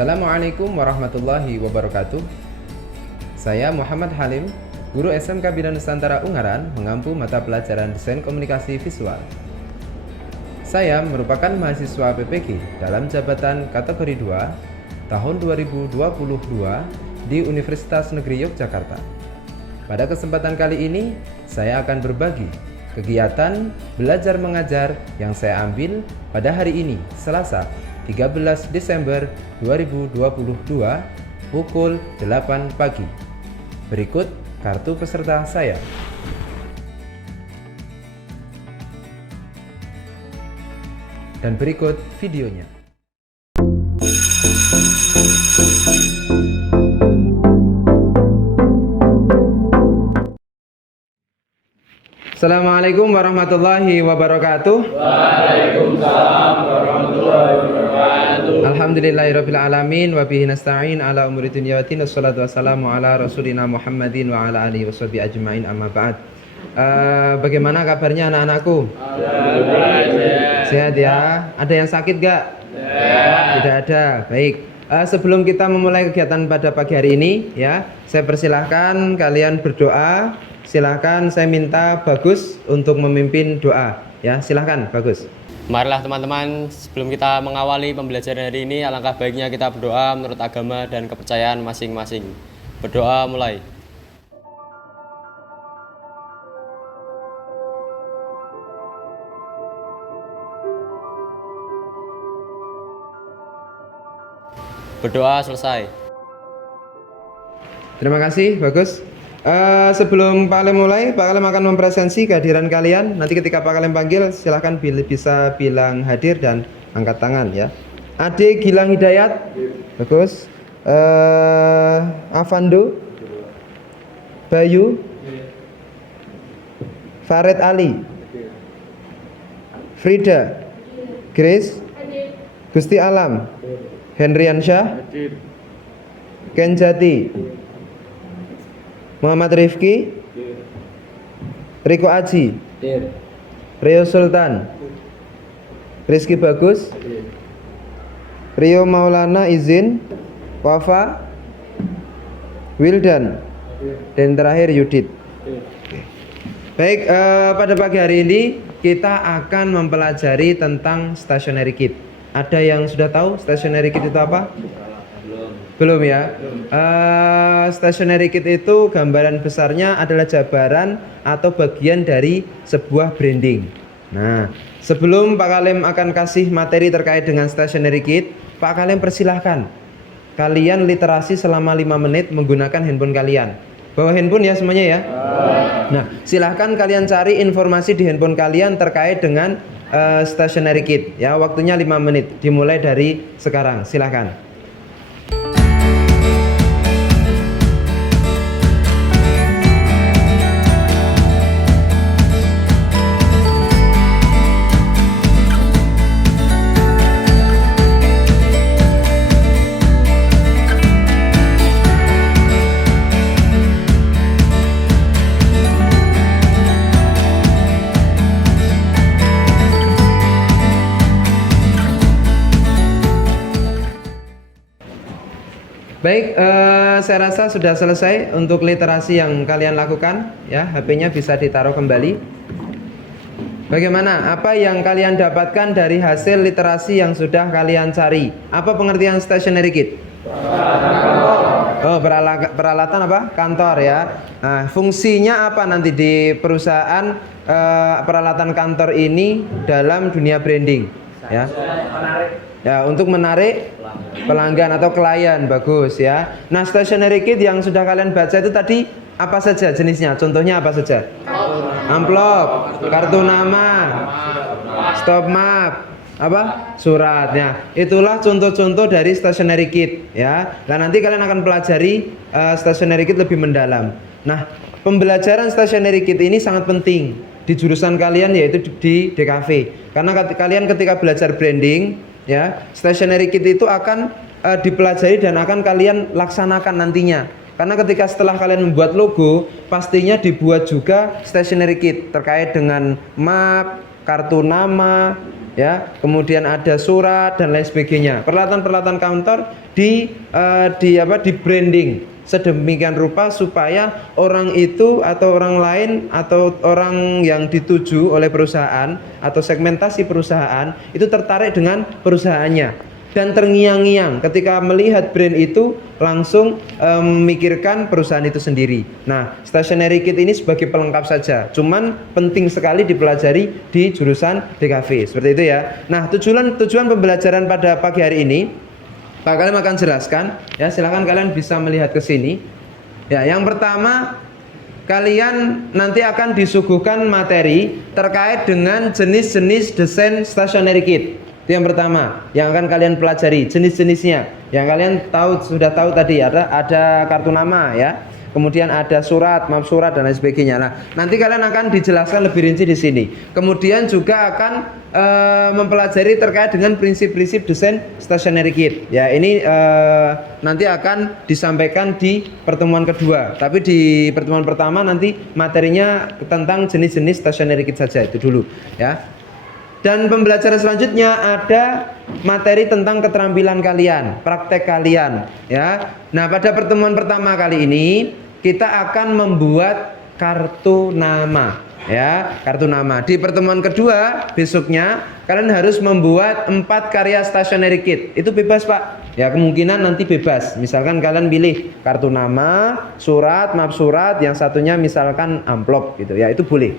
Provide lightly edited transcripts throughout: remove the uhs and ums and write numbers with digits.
Assalamualaikum warahmatullahi wabarakatuh. Saya Muhammad Halim, guru SMK Bina Nusantara Ungaran, mengampu mata pelajaran Desain Komunikasi Visual. Saya merupakan mahasiswa PPG dalam jabatan kategori 2 tahun 2022 di Universitas Negeri Yogyakarta. Pada kesempatan kali ini, saya akan berbagi kegiatan belajar mengajar yang saya ambil pada hari ini, Selasa, 13 Desember 2022 pukul 8 pagi. Berikut kartu peserta saya. Dan berikut videonya. Assalamualaikum warahmatullahi wabarakatuh. Waalaikumsalam warahmatullahi wabarakatuh. Alhamdulillahirabbil alamin wa bihi nasta'in ala umuri dunya waddin. Wassalatu wassalamu ala rasulina Muhammadin wa ala alihi washabihi ajmain, amma ba'd. Bagaimana kabarnya anak-anakku? Sehat ya? Ada yang sakit gak? Tidak ada. Baik. Sebelum kita memulai kegiatan pada pagi hari ini, ya, saya persilahkan kalian berdoa. Silahkan saya minta Bagus untuk memimpin doa. Ya, silahkan Bagus. Marilah teman-teman, sebelum kita mengawali pembelajaran hari ini, alangkah baiknya kita berdoa menurut agama dan kepercayaan masing-masing. Berdoa mulai. Berdoa selesai. Terima kasih, Bagus. Sebelum Pak Alim mulai, Pak Alim akan mempresensi kehadiran kalian. Nanti ketika Pak Alim panggil, silahkan bisa bilang hadir dan angkat tangan ya. Ade Gilang Hidayat, Bagus. Avando, Bayu, Farid Ali, Frida, Grace, Gusti Alam, Henriansyah, Kenjati, Muhammad Rifki, Riko Aji, Rio Sultan, Rizky Bagus, Rio Maulana Izin, Wafa, Wildan, dan terakhir Yudit. Baik, pada pagi hari ini kita akan mempelajari tentang stationary kit. Ada yang sudah tahu stationary kit itu apa? Belum ya? Stationary kit itu gambaran besarnya adalah jabaran atau bagian dari sebuah branding. Nah, sebelum Pak Kalim akan kasih materi terkait dengan stationary kit, Pak Kalim persilahkan kalian literasi selama 5 menit menggunakan handphone kalian. Bawa handphone ya semuanya ya. Nah, silahkan kalian cari informasi di handphone kalian terkait dengan stationary kit. Ya, waktunya 5 menit. Dimulai dari sekarang. Silahkan. Baik, saya rasa sudah selesai untuk literasi yang kalian lakukan. Ya, HP-nya bisa ditaruh kembali. Bagaimana? Apa yang kalian dapatkan dari hasil literasi yang sudah kalian cari? Apa pengertian stationary kit? Oh, peralatan apa? Kantor ya. Nah, fungsinya apa nanti di perusahaan peralatan kantor ini dalam dunia branding? Ya. Ya, untuk menarik pelanggan atau klien. Bagus ya. Nah, stationary kit yang sudah kalian baca itu tadi apa saja jenisnya? Contohnya apa saja? Amplop, kartu nama, stop map, apa? Suratnya. Itulah contoh-contoh dari stationary kit ya. Nah, nanti kalian akan pelajari stationary kit lebih mendalam. Nah, pembelajaran stationary kit ini sangat penting di jurusan kalian, yaitu di DKV. Karena kalian ketika belajar branding ya, stationary kit itu akan dipelajari dan akan kalian laksanakan nantinya. Karena ketika setelah kalian membuat logo, pastinya dibuat juga stationary kit terkait dengan map, kartu nama, ya, kemudian ada surat dan lain sebagainya. Peralatan-peralatan kantor di branding sedemikian rupa supaya orang itu atau orang lain atau orang yang dituju oleh perusahaan atau segmentasi perusahaan itu tertarik dengan perusahaannya dan terngiang-ngiang ketika melihat brand itu langsung memikirkan perusahaan itu sendiri. Nah, stationery kit ini sebagai pelengkap saja, cuman penting sekali dipelajari di jurusan DKV seperti itu ya. Nah, tujuan pembelajaran pada pagi hari ini Pak Kalim akan jelaskan ya, silahkan kalian bisa melihat ke sini. Ya, yang pertama kalian nanti akan disuguhkan materi terkait dengan jenis-jenis desain stationery kit. Itu yang pertama yang akan kalian pelajari, jenis-jenisnya. Yang kalian sudah tahu tadi ada kartu nama ya. Kemudian ada surat, map surat dan lain sebagainya. Nah, nanti kalian akan dijelaskan lebih rinci di sini. Kemudian juga akan mempelajari terkait dengan prinsip-prinsip desain stationery kit. Ya, ini nanti akan disampaikan di pertemuan kedua. Tapi di pertemuan pertama nanti materinya tentang jenis-jenis stationery kit saja itu dulu, ya. Dan pembelajaran selanjutnya ada materi tentang keterampilan kalian, praktek kalian, ya. Nah, pada pertemuan pertama kali ini kita akan membuat kartu nama, ya, kartu nama. Di pertemuan kedua besoknya kalian harus membuat 4 karya stationery kit. Itu bebas, Pak. Ya, kemungkinan nanti bebas. Misalkan kalian pilih kartu nama, surat, map surat, yang satunya misalkan amplop gitu ya, itu boleh.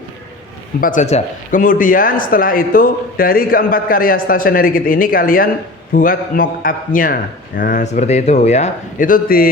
4 saja. Kemudian setelah itu dari keempat karya stationery kit ini kalian buat mock up-nya. Nah, seperti itu ya. Itu di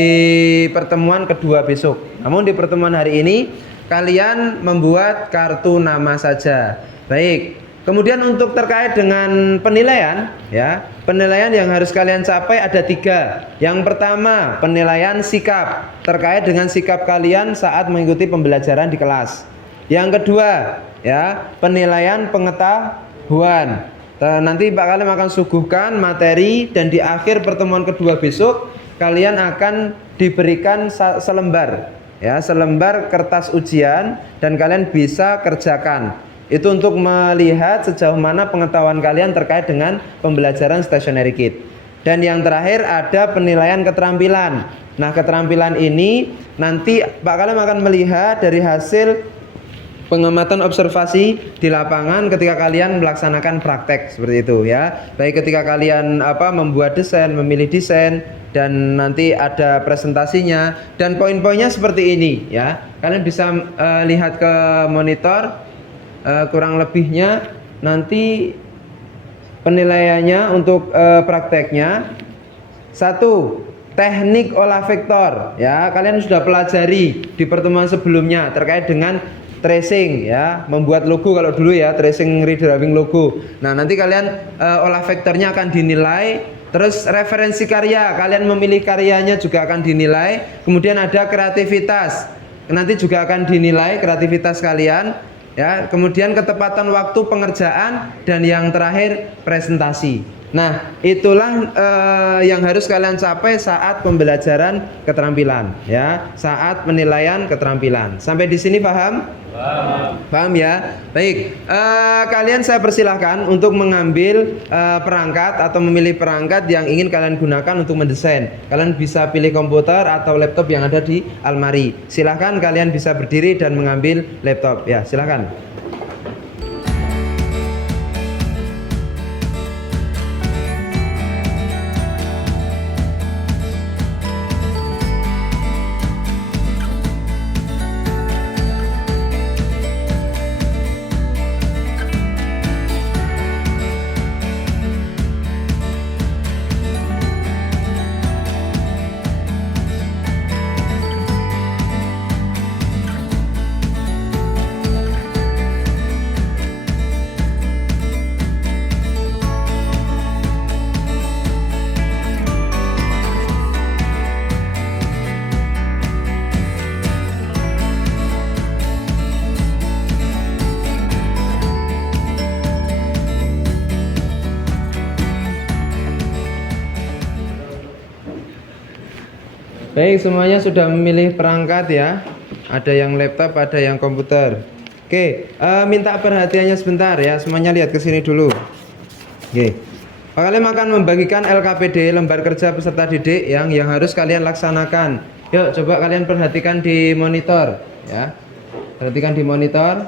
pertemuan kedua besok. Namun di pertemuan hari ini kalian membuat kartu nama saja. Baik. Kemudian untuk terkait dengan penilaian ya, penilaian yang harus kalian capai ada 3. Yang pertama, penilaian sikap terkait dengan sikap kalian saat mengikuti pembelajaran di kelas. Yang kedua, ya, penilaian pengetahuan. Nanti Pak Kalim akan suguhkan materi dan di akhir pertemuan kedua besok kalian akan diberikan selembar, ya, selembar kertas ujian dan kalian bisa kerjakan. Itu untuk melihat sejauh mana pengetahuan kalian terkait dengan pembelajaran stationery kit. Dan yang terakhir ada penilaian keterampilan. Nah, keterampilan ini nanti Pak Kalim akan melihat dari hasil pengamatan observasi di lapangan ketika kalian melaksanakan praktek seperti itu ya. Baik ketika kalian membuat desain, memilih desain dan nanti ada presentasinya dan poin-poinnya seperti ini ya. Kalian bisa lihat ke monitor kurang lebihnya nanti penilaiannya untuk prakteknya. 1. Teknik olah vektor ya. Kalian sudah pelajari di pertemuan sebelumnya terkait dengan tracing ya, membuat logo kalau dulu ya, tracing redrawing logo. Nah, nanti kalian olah vektornya akan dinilai. Terus referensi karya, kalian memilih karyanya juga akan dinilai. Kemudian ada kreativitas, nanti juga akan dinilai kreativitas kalian ya. Kemudian ketepatan waktu pengerjaan dan yang terakhir presentasi. Nah, itulah yang harus kalian capai saat pembelajaran keterampilan ya, saat penilaian keterampilan. Sampai di sini paham? Paham ya? Baik, kalian saya persilahkan untuk mengambil perangkat atau memilih perangkat yang ingin kalian gunakan untuk mendesain. Kalian bisa pilih komputer atau laptop yang ada di almari. Silahkan kalian bisa berdiri dan mengambil laptop ya, silahkan. Baik, semuanya sudah memilih perangkat ya. Ada yang laptop, ada yang komputer. Oke, minta perhatiannya sebentar ya. Semuanya lihat ke sini dulu. Oke. Pak Kalim akan membagikan LKPD, lembar kerja peserta didik yang harus kalian laksanakan. Yuk, coba kalian perhatikan di monitor, ya. Perhatikan di monitor.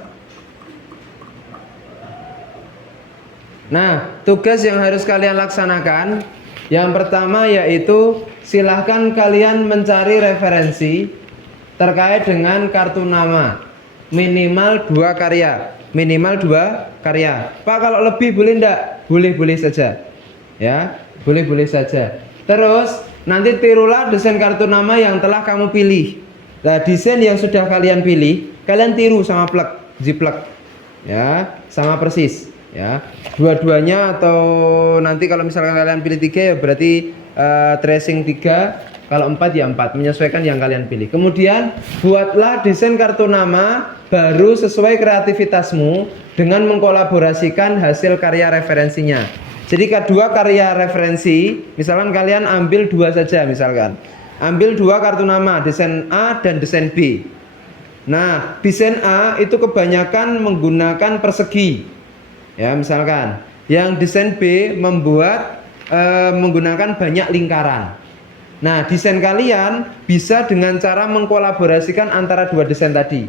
Nah, tugas yang harus kalian laksanakan yang pertama yaitu silahkan kalian mencari referensi terkait dengan kartu nama minimal 2 karya. Minimal 2 karya. Pak, kalau lebih boleh enggak? Boleh-boleh saja. Ya, boleh-boleh saja. Terus nanti tirulah desain kartu nama yang telah kamu pilih. Nah, desain yang sudah kalian pilih, kalian tiru sama plek, jiplek. Ya, sama persis. Ya, dua-duanya atau nanti kalau misalkan kalian pilih 3 ya berarti tracing 3, kalau 4 ya 4, menyesuaikan yang kalian pilih. Kemudian buatlah desain kartu nama baru sesuai kreativitasmu dengan mengkolaborasikan hasil karya referensinya. Jadi kedua karya referensi, misalkan kalian ambil 2 saja, misalkan ambil 2 kartu nama, desain A dan desain B. Nah, desain A itu kebanyakan menggunakan persegi. Ya, misalkan yang desain B membuat menggunakan banyak lingkaran. Nah, desain kalian bisa dengan cara mengkolaborasikan antara 2 desain tadi,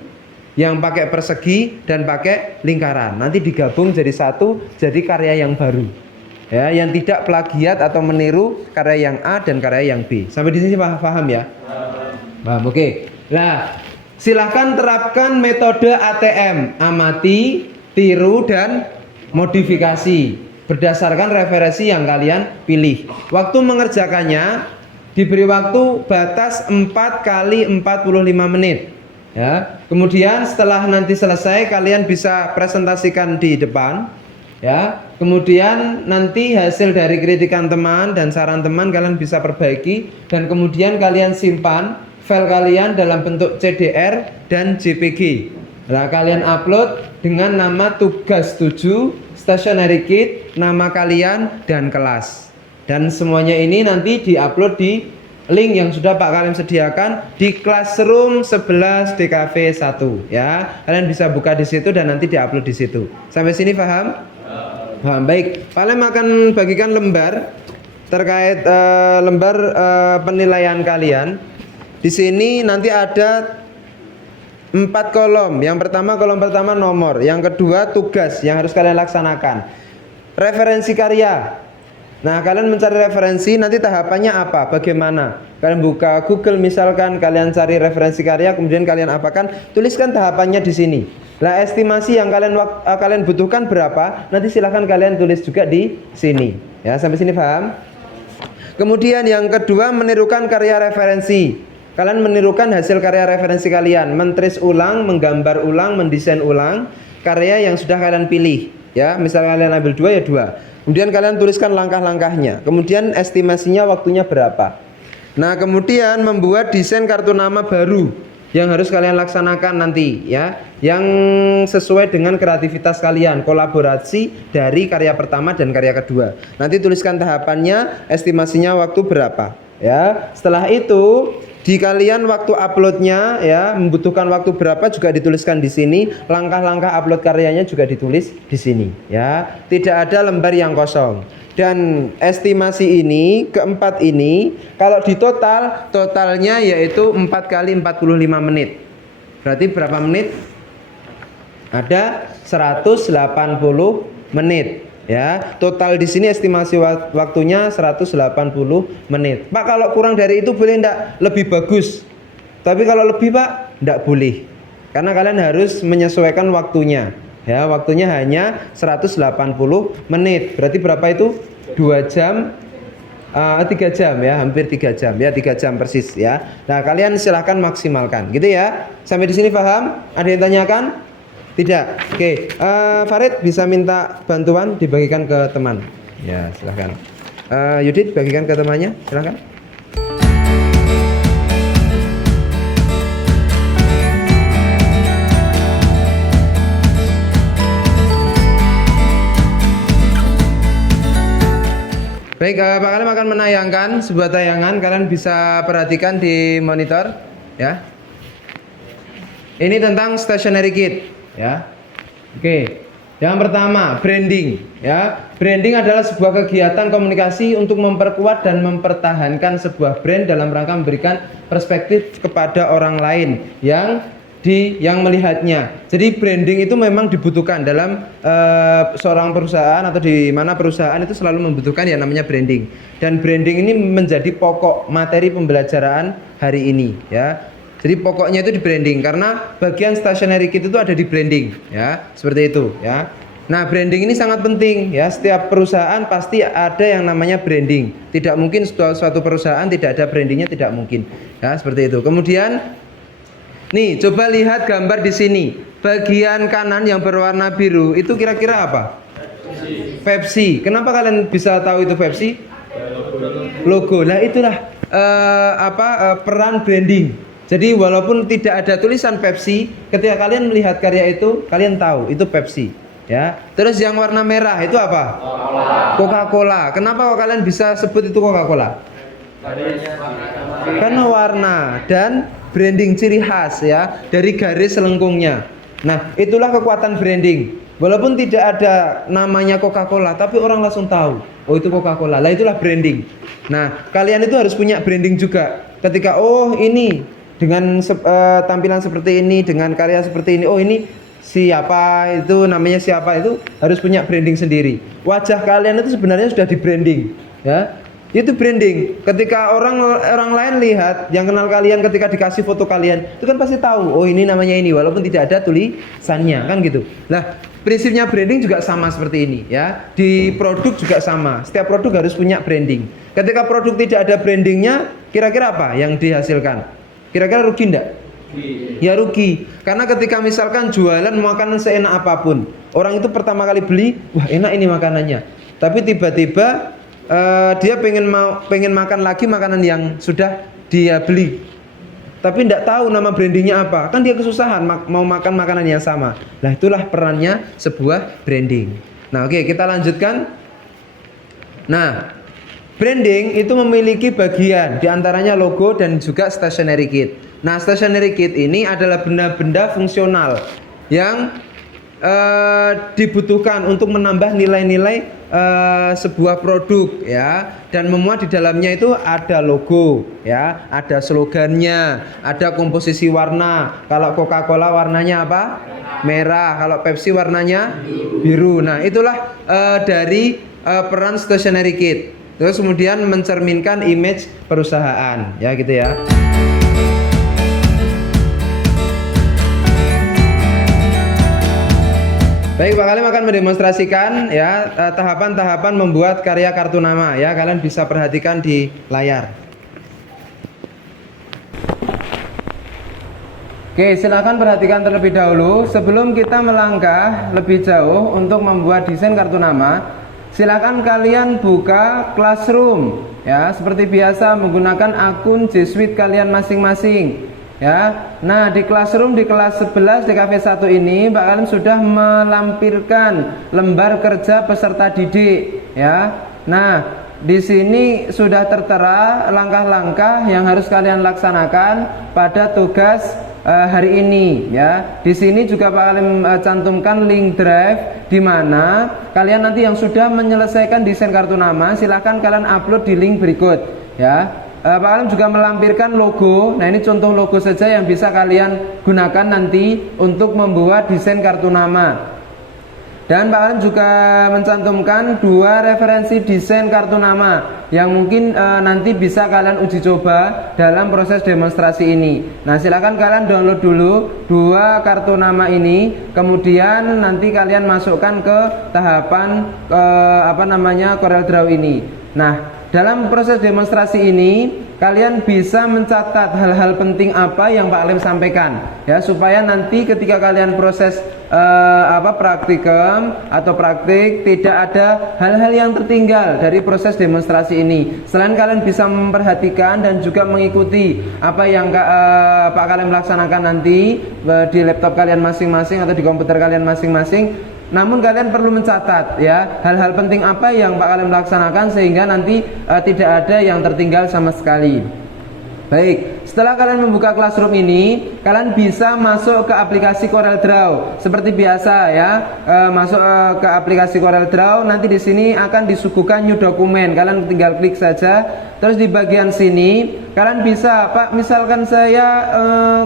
yang pakai persegi dan pakai lingkaran. Nanti digabung jadi satu, jadi karya yang baru. Ya, yang tidak plagiat atau meniru karya yang A dan karya yang B. Sampai di sini paham ya? Paham. Oke. Nah, silahkan terapkan metode ATM, amati, tiru dan modifikasi berdasarkan referensi yang kalian pilih. Waktu mengerjakannya diberi waktu batas 4 kali 45 menit. Ya. Kemudian setelah nanti selesai kalian bisa presentasikan di depan. Ya. Kemudian nanti hasil dari kritikan teman dan saran teman kalian bisa perbaiki dan kemudian kalian simpan file kalian dalam bentuk CDR dan JPG. Nah, kalian upload dengan nama tugas 7, stationery kit, nama kalian dan kelas. Dan semuanya ini nanti diupload di link yang sudah Pak Kalim sediakan di Classroom 11 DKV 1 ya. Kalian bisa buka di situ dan nanti diupload di situ. Sampai sini paham? Paham. Baik, Pak Kalim akan bagikan lembar terkait lembar penilaian kalian. Di sini nanti ada 4 kolom. Yang pertama, kolom pertama nomor. Yang kedua tugas yang harus kalian laksanakan. Referensi karya. Nah, kalian mencari referensi, nanti tahapannya apa? Bagaimana? Kalian buka Google misalkan, kalian cari referensi karya, kemudian kalian apakan? Tuliskan tahapannya di sini. Nah, estimasi yang kalian butuhkan berapa? Nanti silahkan kalian tulis juga di sini. Ya, sampai sini paham? Kemudian yang kedua, menirukan karya referensi. Kalian menirukan hasil karya referensi kalian, mentris ulang, menggambar ulang, mendesain ulang karya yang sudah kalian pilih. Ya, misal kalian ambil 2 ya 2. Kemudian kalian tuliskan langkah-langkahnya. Kemudian estimasinya waktunya berapa. Nah, kemudian membuat desain kartu nama baru yang harus kalian laksanakan nanti ya, yang sesuai dengan kreativitas kalian, kolaborasi dari karya pertama dan karya kedua. Nanti tuliskan tahapannya, estimasinya waktu berapa. Ya, setelah itu di kalian waktu uploadnya ya membutuhkan waktu berapa juga dituliskan di sini. Langkah-langkah upload karyanya juga ditulis di sini ya. Tidak ada lembar yang kosong. Dan estimasi ini keempat ini kalau di totalnya yaitu 4 kali 45 menit. Berarti berapa menit? Ada 180 menit. Ya, total di sini estimasi waktunya 180 menit. Pak, kalau kurang dari itu boleh enggak? Lebih bagus. Tapi kalau lebih, Pak, enggak boleh. Karena kalian harus menyesuaikan waktunya. Ya, waktunya hanya 180 menit. Berarti berapa itu? 2 jam 3 jam ya, hampir 3 jam ya, 3 jam persis ya. Nah, kalian silahkan maksimalkan gitu ya. Sampai di sini paham? Ada yang tanyakan? Tidak. Oke, Farid bisa minta bantuan dibagikan ke teman. Ya, silahkan. Yudit bagikan ke temannya, silahkan. Baik, Pak Kalim akan menayangkan sebuah tayangan. Kalian bisa perhatikan di monitor, ya. Ini tentang stationery kit. Ya, oke. Yang pertama, branding ya. Branding adalah sebuah kegiatan komunikasi untuk memperkuat dan mempertahankan sebuah brand dalam rangka memberikan perspektif kepada orang lain yang melihatnya. Jadi branding itu memang dibutuhkan dalam seorang perusahaan atau di mana perusahaan itu selalu membutuhkan yang namanya branding. Dan branding ini menjadi pokok materi pembelajaran hari ini ya. Jadi pokoknya itu di branding karena bagian stationery kit itu ada di branding ya, seperti itu ya. Nah, branding ini sangat penting ya. Setiap perusahaan pasti ada yang namanya branding. Tidak mungkin suatu perusahaan tidak ada brandingnya, tidak mungkin. Ya, seperti itu. Kemudian nih, coba lihat gambar di sini. Bagian kanan yang berwarna biru itu kira-kira apa? Pepsi. Kenapa kalian bisa tahu itu Pepsi? Logo. Nah, itulah peran branding. Jadi walaupun tidak ada tulisan Pepsi, ketika kalian melihat karya itu, kalian tahu itu Pepsi, ya. Terus yang warna merah itu apa? Coca-Cola. Kenapa kok kalian bisa sebut itu Coca-Cola? Karena warna dan branding ciri khas ya dari garis selengkungnya. Nah, itulah kekuatan branding. Walaupun tidak ada namanya Coca-Cola, tapi orang langsung tahu, oh itu Coca-Cola. Lah itulah branding. Nah, kalian itu harus punya branding juga. Ketika oh ini dengan tampilan seperti ini, dengan karya seperti ini, oh ini siapa, itu namanya siapa, itu harus punya branding sendiri. Wajah kalian itu sebenarnya sudah di branding ya. Itu branding. Ketika orang lain lihat yang kenal kalian, ketika dikasih foto kalian, itu kan pasti tahu, oh ini namanya ini, walaupun tidak ada tulisannya, kan gitu. Nah, prinsipnya branding juga sama seperti ini ya. Di produk juga sama. Setiap produk harus punya branding. Ketika produk tidak ada brandingnya, kira-kira apa yang dihasilkan? Kira-kira rugi enggak? Ya rugi. Karena ketika misalkan jualan makanan seenak apapun, orang itu pertama kali beli, wah enak ini makanannya. Tapi tiba-tiba dia pengen makan lagi makanan yang sudah dia beli. Tapi tidak tahu nama brandingnya apa. Kan dia kesusahan mau makan makanan yang sama. Nah, itulah perannya sebuah branding. Nah, oke, kita lanjutkan. Nah, branding itu memiliki bagian diantaranya logo dan juga stationery kit. Nah, stationery kit ini adalah benda-benda fungsional yang dibutuhkan untuk menambah nilai-nilai sebuah produk ya, dan memuat di dalamnya itu ada logo ya, ada slogannya, ada komposisi warna. Kalau Coca-Cola warnanya apa? Merah. Kalau Pepsi warnanya biru. Nah, itulah dari peran stationery kit. Terus kemudian mencerminkan image perusahaan ya, gitu ya. Baik, Pak Kalim akan mendemonstrasikan ya tahapan-tahapan membuat karya kartu nama ya. Kalian bisa perhatikan di layar. Oke, silakan perhatikan terlebih dahulu. Sebelum kita melangkah lebih jauh untuk membuat desain kartu nama, silakan kalian buka Classroom ya, seperti biasa menggunakan akun G Suite kalian masing-masing. Ya, nah di Classroom di kelas 11 di KV1 ini Mbak Kalim sudah melampirkan lembar kerja peserta didik ya. Nah, di sini sudah tertera langkah-langkah yang harus kalian laksanakan pada tugas hari ini ya. Di sini juga Pak Kalim cantumkan link drive di mana kalian nanti yang sudah menyelesaikan desain kartu nama silahkan kalian upload di link berikut ya. Pak Kalim juga melampirkan logo. Nah, ini contoh logo saja yang bisa kalian gunakan nanti untuk membuat desain kartu nama. Dan Pak Kalim juga mencantumkan 2 referensi desain kartu nama yang mungkin nanti bisa kalian uji coba dalam proses demonstrasi ini. Nah, silakan kalian download dulu 2 kartu nama ini, kemudian nanti kalian masukkan ke tahapan CorelDRAW ini. Nah, dalam proses demonstrasi ini kalian bisa mencatat hal-hal penting apa yang Pak Kalim sampaikan ya, supaya nanti ketika kalian proses praktikum atau praktik tidak ada hal-hal yang tertinggal dari proses demonstrasi ini. Selain kalian bisa memperhatikan dan juga mengikuti apa yang Pak Kalim laksanakan nanti di laptop kalian masing-masing atau di komputer kalian masing-masing, namun kalian perlu mencatat ya hal-hal penting apa yang Pak Kalim laksanakan sehingga nanti tidak ada yang tertinggal sama sekali. Baik, setelah kalian membuka Classroom ini, kalian bisa masuk ke aplikasi CorelDRAW seperti biasa ya. Masuk ke aplikasi CorelDRAW, nanti di sini akan disuguhkan new dokumen. Kalian tinggal klik saja. Terus di bagian sini kalian bisa, Pak, misalkan saya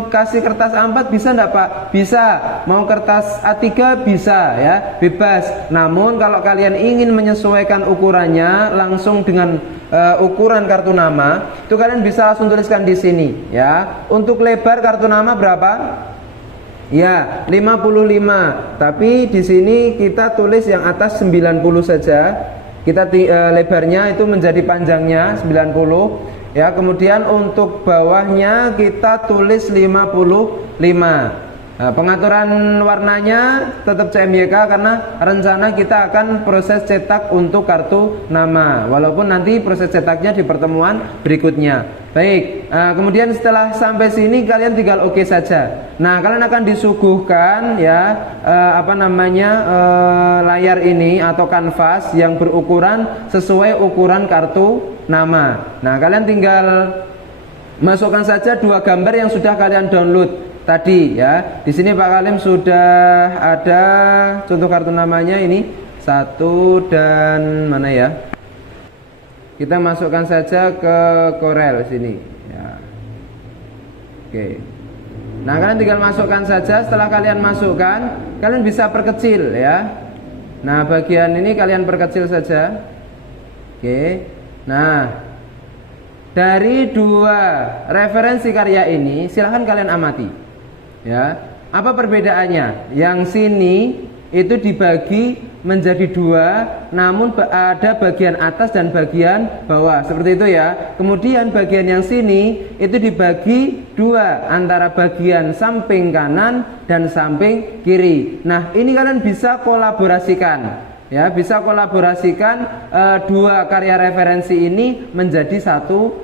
kasih kertas A4 bisa enggak, Pak? Bisa. Mau kertas A3 bisa ya, bebas. Namun kalau kalian ingin menyesuaikan ukurannya langsung dengan ukuran kartu nama, itu kalian bisa langsung tuliskan di sini ya. Untuk lebar kartu nama berapa? Ya, 55. Tapi di sini kita tulis yang atas 90 saja. Kita lebarnya itu menjadi panjangnya 90 ya. Kemudian untuk bawahnya kita tulis 55. Nah, pengaturan warnanya tetap CMYK karena rencana kita akan proses cetak untuk kartu nama, walaupun nanti proses cetaknya di pertemuan berikutnya. Baik, kemudian setelah sampai sini kalian tinggal oke saja. Nah, kalian akan disuguhkan ya layar ini atau kanvas yang berukuran sesuai ukuran kartu nama. Nah, kalian tinggal masukkan saja 2 gambar yang sudah kalian download tadi ya. Di sini Pak Kalim sudah ada contoh kartu namanya ini 1 dan mana ya? Kita masukkan saja ke Corel sini ya. Oke. Nah, kalian tinggal masukkan saja. Setelah kalian masukkan, kalian bisa perkecil ya. Nah, bagian ini kalian perkecil saja. Oke. Nah, dari 2 referensi karya ini silahkan kalian amati. Ya, apa perbedaannya? Yang sini itu dibagi menjadi 2, namun ada bagian atas dan bagian bawah, seperti itu ya. Kemudian bagian yang sini itu dibagi 2 antara bagian samping kanan dan samping kiri. Nah, ini kalian bisa kolaborasikan. Ya, bisa kolaborasikan 2 karya referensi ini menjadi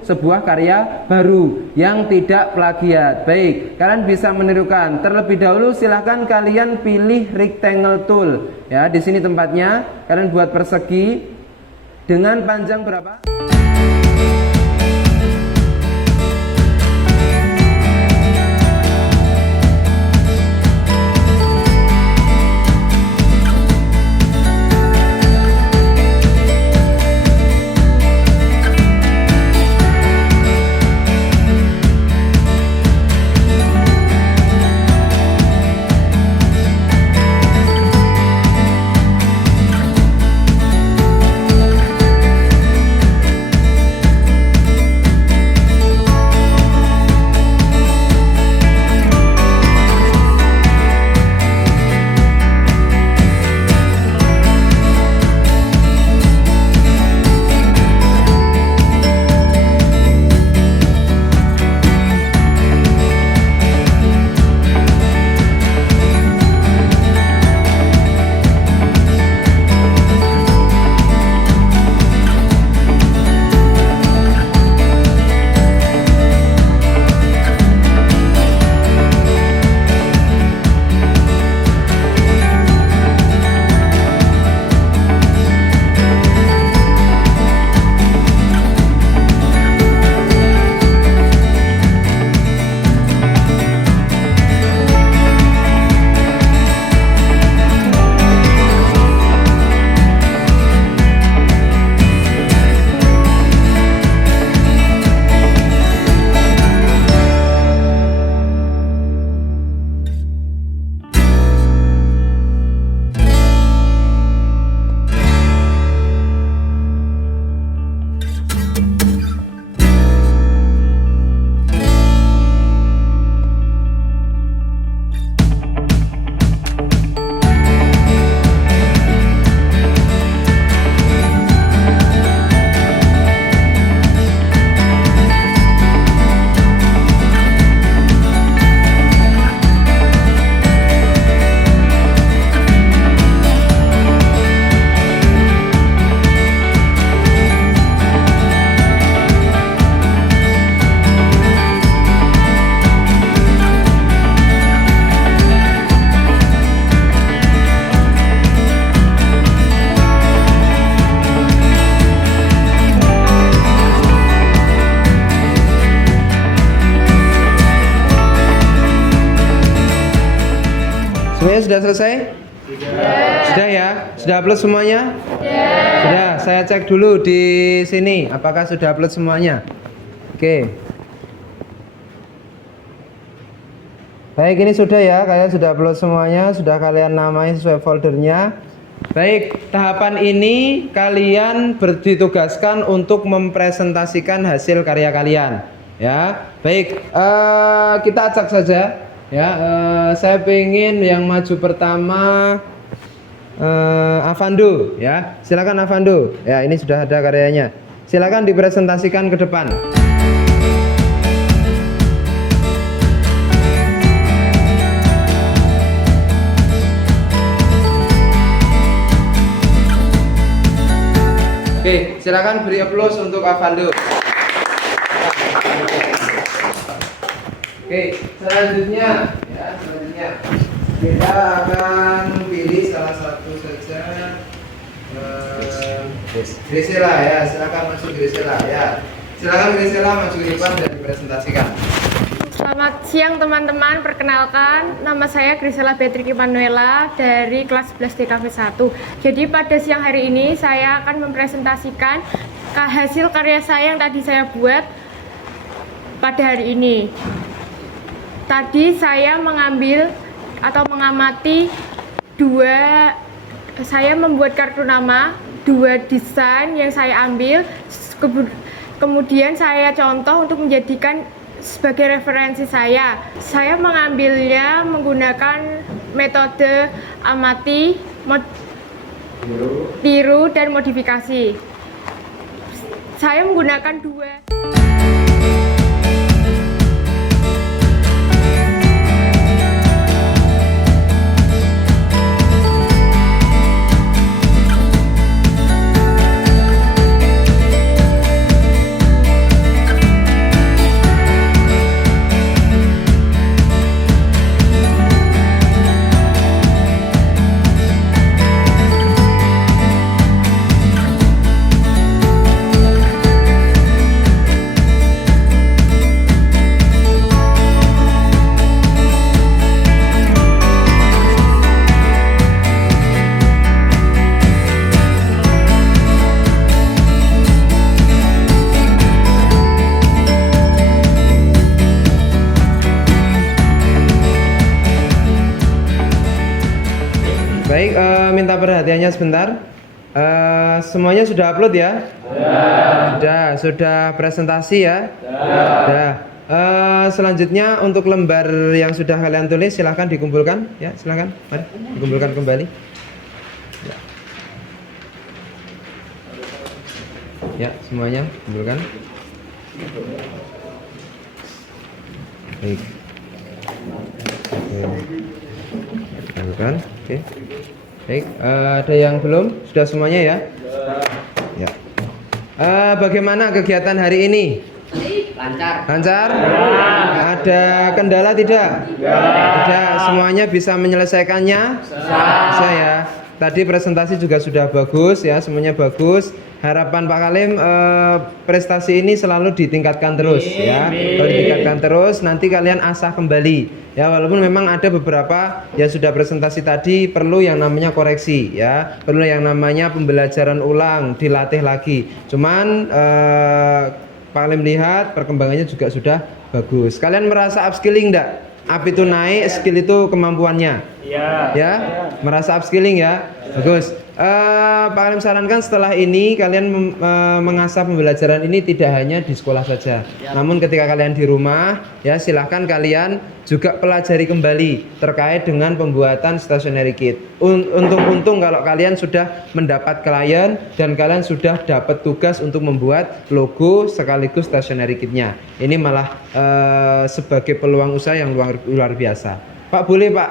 sebuah karya baru yang tidak plagiat. Baik, kalian bisa menirukan. Terlebih dahulu silahkan kalian pilih rectangle tool. Ya, di sini tempatnya. Kalian buat persegi dengan panjang berapa? Semuanya sudah selesai? Sudah ya? Sudah upload semuanya? Sudah. Saya cek dulu di sini apakah sudah upload semuanya. Oke. Baik, ini sudah ya, kalian sudah upload semuanya, sudah kalian namai sesuai foldernya. Baik, tahapan ini kalian ditugaskan untuk mempresentasikan hasil karya kalian. Ya, baik, kita acak saja. Ya, saya pengen yang maju pertama Avando. Ya, silakan Avando. Ya, ini sudah ada karyanya. Silakan dipresentasikan ke depan. Oke, silakan beri applause untuk Avando. Oke, selanjutnya kita akan pilih salah satu saja. Grisela ya, silakan maju Grisela ya. Silakan Grisela maju ke depan dan dipresentasikan. Selamat siang teman-teman, perkenalkan nama saya Grisela Beatrix Emanuela dari kelas 11 DKV 1. Jadi pada siang hari ini saya akan mempresentasikan hasil karya saya yang tadi saya buat pada hari ini. Tadi saya mengambil atau mengamati saya membuat kartu nama, 2 desain yang saya ambil, kemudian saya contoh untuk menjadikan sebagai referensi saya. Saya mengambilnya menggunakan metode amati, tiru, dan modifikasi. Saya menggunakan 2. Baik, minta perhatiannya sebentar. Semuanya sudah upload ya? Sudah presentasi ya? Selanjutnya untuk lembar yang sudah kalian tulis silahkan dikumpulkan ya, silahkan, mari dikumpulkan kembali. Ya, semuanya kumpulkan. Baik. Kumpulkan, oke. Baik, ada yang belum? Sudah semuanya ya? Ya. Bagaimana kegiatan hari ini? Lancar? Ada kendala tidak? Tidak. Semuanya bisa menyelesaikannya? Bisa ya. Tadi presentasi juga sudah bagus ya, semuanya bagus. Harapan Pak Kalim prestasi ini selalu ditingkatkan terus ya. Kalau ditingkatkan terus nanti kalian asah kembali ya, walaupun memang ada beberapa yang sudah presentasi tadi perlu yang namanya koreksi ya, perlu yang namanya pembelajaran ulang, dilatih lagi. Cuman Pak Kalim lihat perkembangannya juga sudah bagus. Kalian merasa upskilling enggak? Up itu naik, skill itu kemampuannya. Ya, merasa upskilling ya. Bagus. Pak Kalim sarankan setelah ini kalian mengasah pembelajaran ini tidak hanya di sekolah saja, namun ketika kalian di rumah ya silahkan kalian juga pelajari kembali terkait dengan pembuatan stationery kit. Untung kalau kalian sudah mendapat klien dan kalian sudah dapat tugas untuk membuat logo sekaligus stationery kitnya. Ini malah sebagai peluang usaha yang luar biasa. Pak, boleh Pak,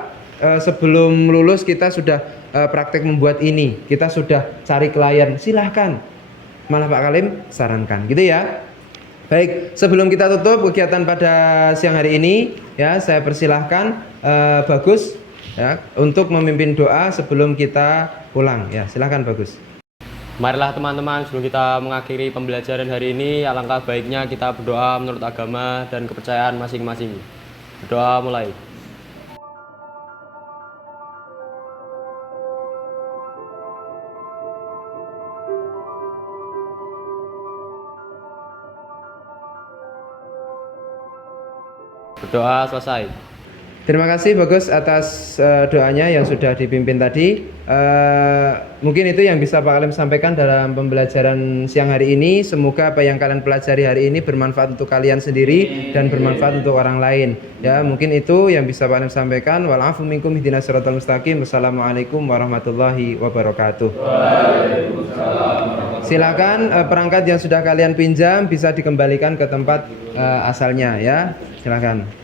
sebelum lulus kita sudah praktek membuat ini, kita sudah cari klien, silahkan. Malah Pak Kalim sarankan, gitu ya. Baik, sebelum kita tutup kegiatan pada siang hari ini, ya saya persilahkan Bagus ya untuk memimpin doa sebelum kita pulang. Ya, silahkan Bagus. Marilah teman-teman, sebelum kita mengakhiri pembelajaran hari ini, alangkah baiknya kita berdoa menurut agama dan kepercayaan masing-masing. Berdoa mulai. Berdoa selesai. Terima kasih Bagus atas doanya yang sudah dipimpin tadi. Mungkin itu yang bisa Pak Alim sampaikan dalam pembelajaran siang hari ini. Semoga apa yang kalian pelajari hari ini bermanfaat untuk kalian sendiri dan bermanfaat untuk orang lain. Ya, mungkin itu yang bisa Pak Alim sampaikan. Wa'alafu minkum ihdinas siratal mustaqim. Wassalamualaikum warahmatullahi wabarakatuh. Silakan perangkat yang sudah kalian pinjam bisa dikembalikan ke tempat asalnya ya. Silakan.